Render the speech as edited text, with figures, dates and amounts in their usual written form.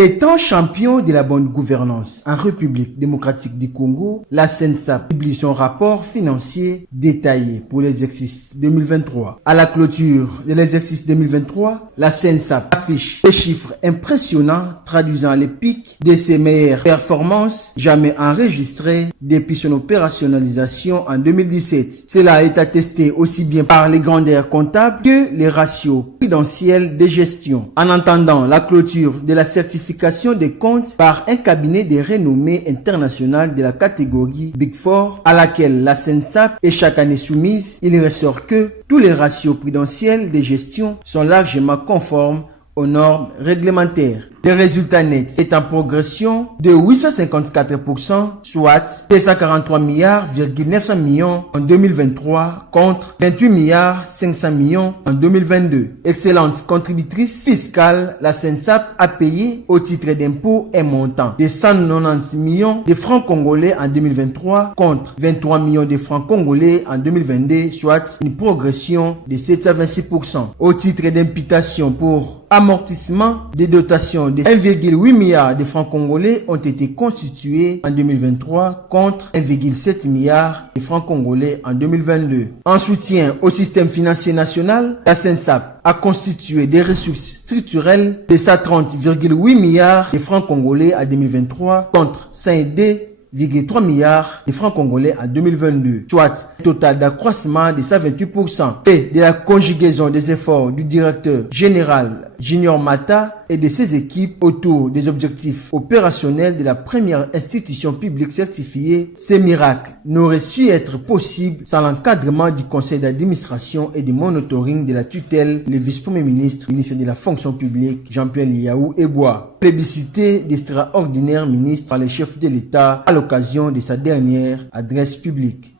Étant champion de la bonne gouvernance en République démocratique du Congo, la SENSAP publie son rapport financier détaillé pour l'exercice 2023. À la clôture de l'exercice 2023, la SENSAP affiche des chiffres impressionnants traduisant les pics de ses meilleures performances jamais enregistrées depuis son opérationnalisation en 2017. Cela est attesté aussi bien par les grandeurs comptables que les ratios prudentiels de gestion. En entendant la clôture de la certification des comptes par un cabinet de renommée internationale de la catégorie Big Four à laquelle la SENSAP est chaque année soumise, il ressort que tous les ratios prudentiels de gestion sont largement conformes aux normes réglementaires. Le résultat net est en progression de 854%, soit 243 900 millions en 2023 contre 28 500 millions en 2022. Excellente contributrice fiscale, la SENSAP a payé au titre d'impôt un montant de 190 millions de francs congolais en 2023 contre 23 millions de francs congolais en 2022, soit une progression de 726%. Au titre d'imputation pour amortissement des dotations de 1,8 milliard de francs congolais ont été constitués en 2023 contre 1,7 milliard de francs congolais en 2022. En soutien au système financier national, la SENSAP a constitué des ressources structurelles de 130,8 milliards de francs congolais en 2023 contre 102,3 milliards de francs congolais en 2022, soit un total d'accroissement de 128%, et de la conjugaison des efforts du directeur général Junior Mata et de ses équipes autour des objectifs opérationnels de la première institution publique certifiée. Ces miracles n'auraient su être possibles sans l'encadrement du conseil d'administration et du monitoring de la tutelle, le vice-premier ministre de la fonction publique, Jean-Pierre Liaou Eboa, plébiscité d'extraordinaire ministre par les chefs de l'État à l'occasion de sa dernière adresse publique.